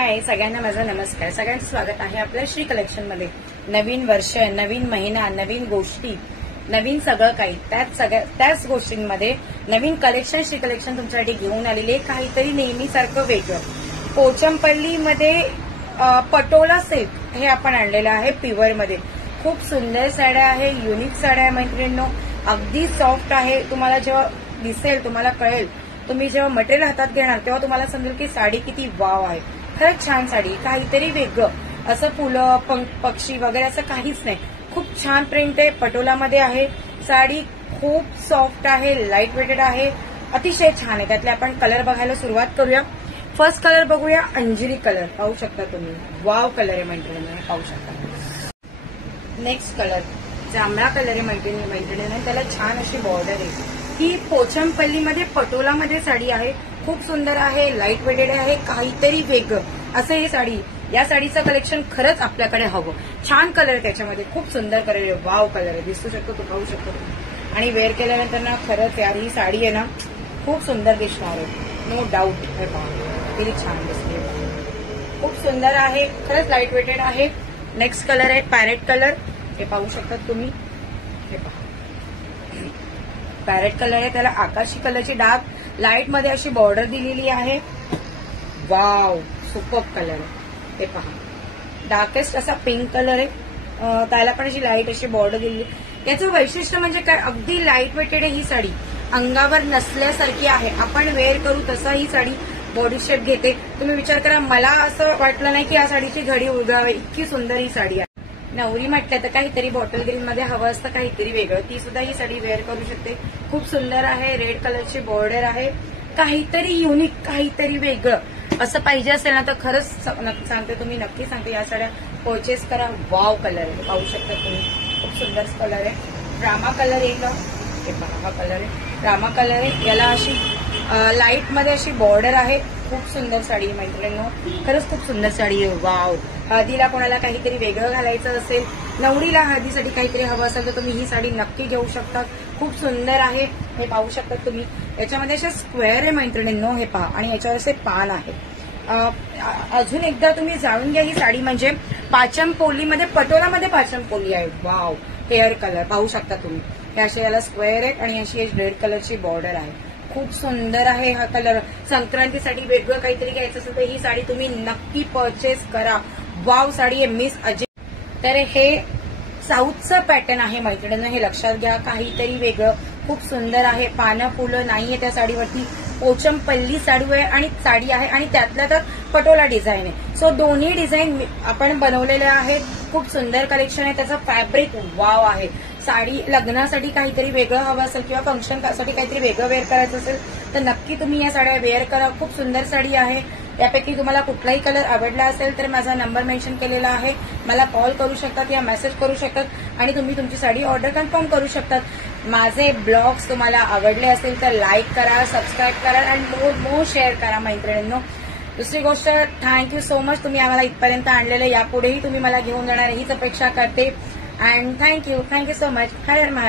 हाय सगळ्यांना माझा नमस्कार. सगळ्यांचं स्वागत आहे आपल्या श्री कलेक्शन मध्ये. नवीन वर्ष, नवीन महिना, नवीन गोष्टी, नवीन सगळं काही त्याच गोष्टींमध्ये नवीन कलेक्शन श्री कलेक्शन तुमच्यासाठी घेऊन आलेले काहीतरी नेहमीसारखं वेगळं. पोचमपल्लीमध्ये पटोला सिल्क हे आपण आणलेलं आहे प्युअर मध्ये. खूप सुंदर साड्या आहे, युनिक साड्या आहे मैत्रिणींनो. अगदी सॉफ्ट आहे. तुम्हाला जेव्हा दिसेल तुम्हाला कळेल, तुम्ही जेव्हा मटेरियल हातात घेणार तेव्हा तुम्हाला समजेल की साडी किती वाव आहे. खरंच छान साडी, काहीतरी वेगळं. असं फुलं पक्षी वगैरे असं काहीच नाही. खूप छान प्रिंट आहे, पटोलामध्ये आहे. साडी खूप सॉफ्ट आहे, लाईट वेटेड आहे, अतिशय छान आहे. त्यातले आपण कलर बघायला सुरुवात करूया. फर्स्ट कलर बघूया, अंजिरी कलर. पाहू शकता तुम्ही, वाव कलर आहे मैत्रिणी, पाहू शकता. नेक्स्ट कलर जांभळा कलर आहे मैत्रिणीने. त्याला छान अशी बॉर्डर आहे. ही पोचमपल्लीमध्ये पटोलामध्ये साडी आहे. खूप सुंदर आहे, लाईट वेटेड आहे, काहीतरी वेगळं असं ही साडी. या साडीचं कलेक्शन खरंच आपल्याकडे हवं. छान कलर आहे त्याच्यामध्ये, खूप सुंदर कलर आहे, वाव कलर आहे. दिसू शकतो, तो पाहू शकतो. आणि वेअर केल्यानंतर ना खरंच यार ही साडी आहे ना खूप सुंदर दिसणार आहे, नो डाऊट. हे पहा किती छान दिसते, खूप सुंदर आहे, खरंच लाईट वेटेड आहे. नेक्स्ट कलर आहे पॅरेट कलर. हे पाहू शकतात तुम्ही, हे पहा पॅरेट कलर आहे. त्याला आकाशी कलरची डार्क लाईट मध्ये अशी बॉर्डर दिलेली आहे. वाव, सुपर कलर आहे. हे पहा डार्केस्ट असा पिंक कलर आहे. त्याला पण अशी लाईट अशी बॉर्डर दिलेली. याचं वैशिष्ट्य म्हणजे काय, अगदी लाईट वेटेड आहे ही साडी, अंगावर नसल्यासारखी आहे. आपण वेअर करू तसा ही साडी बॉडी शेप घेते. तुम्ही विचार करा, मला असं वाटलं नाही की या साडीची घडी उगावे, इतकी सुंदर ही साडी आहे. नवरी म्हटलं तर काहीतरी बॉटल ग्रीन मध्ये हवं असतं, काहीतरी वेगळं. ती सुद्धा ही साडी वेअर करू शकते. खूप सुंदर आहे, रेड कलरची बॉर्डर आहे. काहीतरी युनिक, काहीतरी वेगळं असं पाहिजे असेल ना तर खरंच सांगते, तुम्ही नक्की सांगते या साड्या परचेस करा. वाव कलर आहे, पाहू शकता तुम्ही, खूप सुंदर कलर आहे. रामा कलर येईल, हे पहा हा कलर आहे, रामा कलर आहे. याला अशी लाईट मध्ये अशी बॉर्डर आहे. खूप सुंदर साडी आहे मैत्रिणींनो, खरंच खूप सुंदर साडी आहे. वाव. हळदीला कोणाला काहीतरी वेगळं घालायचं असेल, नवरीला हळदीसाठी काहीतरी हवं असेल तर तुम्ही ही साडी नक्की घेऊ शकता. खूप सुंदर आहे, हे पाहू शकता तुम्ही. याच्यामध्ये असे स्क्वेअर आहे मैत्रिणींनो, हे पहा, आणि याच्यावर असे पान आहे. अजून एकदा तुम्ही जाणून घ्या, ही साडी म्हणजे पाचमपोलीमध्ये पटोलामध्ये पाचमपोली आहे. वाव. हेअर कलर पाहू शकता तुम्ही, हे असे याला स्क्वेअर आहे आणि अशी रेड कलरची बॉर्डर आहे. खूप सुंदर आहे हा कलर. संक्रांतीसाठी वेगळं काहीतरी घ्यायचं असेल तर ही साडी तुम्ही नक्की परचेस करा. वाव साडी आहे, मिस अजय. तर हे साऊथचं पॅटर्न आहे मैत्रिणींना, हे लक्षात घ्या, काहीतरी वेगळं. खूप सुंदर आहे, पानं फुलं नाहीये त्या साडीवरती. पोचमपल्ली साडी आहे आणि त्यातल्या तर पटोला डिझाईन आहे. सो दोन्ही डिझाईन आपण बनवलेले आहेत. खूप सुंदर कलेक्शन आहे. त्याचं फॅब्रिक वाव आहे. साडी लग्नासाठी काहीतरी वेगळं हवं असेल किंवा फंक्शनसाठी काहीतरी वेगळं वेअर करायचं असेल तर नक्की तुम्ही या साड्या वेअर करा. खूप सुंदर साडी आहे. यापैकी तुम्हाला कुठलाही कलर आवडला असेल तर माझा नंबर मेन्शन केलेला आहे, मला कॉल करू शकतात या मेसेज करू शकतात आणि तुम्ही तुमची साडी ऑर्डर कन्फर्म करू शकतात. माझे ब्लॉग्स तुम्हाला आवडले असेल तर लाईक करा, सबस्क्राईब करा आणि मोर शेअर करा मैत्रिणींनो. दुसरी गोष्ट, थँक्यू सो मच, तुम्ही आम्हाला इथपर्यंत आणलेलं. यापुढेही तुम्ही मला घेऊन जाणार हीच अपेक्षा करते. And thank you so much. Her her Mahadev.